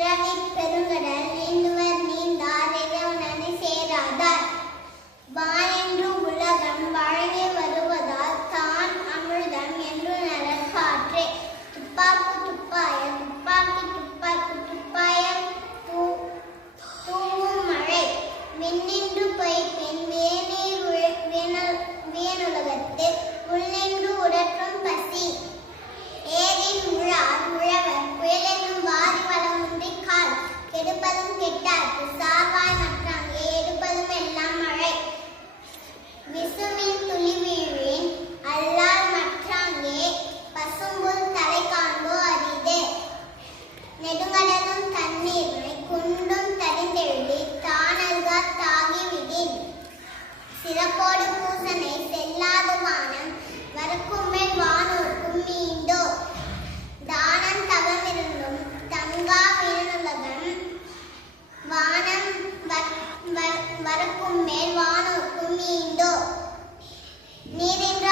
நிறமிப் பெருங்கடல் நீந்துவர் நீந்தார் இறைவனனை சேராதார். வான் என்று உலகம் வாழ்கி வருவதால் தான் அமிழ்தம் என்று நலர் காற்றே துப்பாக்கு துப்பாய துப்பாக்கி துப்பாக்கு துப்பாய தூவும் மழை. மின்னின்று பொய்ப்பின் வேநீர் வேணுலகத்தில் நிலாத்து சாவாய் மற்றும் ஏறுபதும் எல்லாம் மழை. விசுவின் துளி வீழின் அல்லால் மற்றாங்கே பசும்புல் தலை காண்போ அரிது. நெடுங்கடலும் தண்ணீர்மை குண்டும் தரிந்தெழுதி தானல்கா தாகி விடின் சிறப்போடு வரக்கும் மேல் வானோர்க்கும் ஈந்தோ நீரின்றி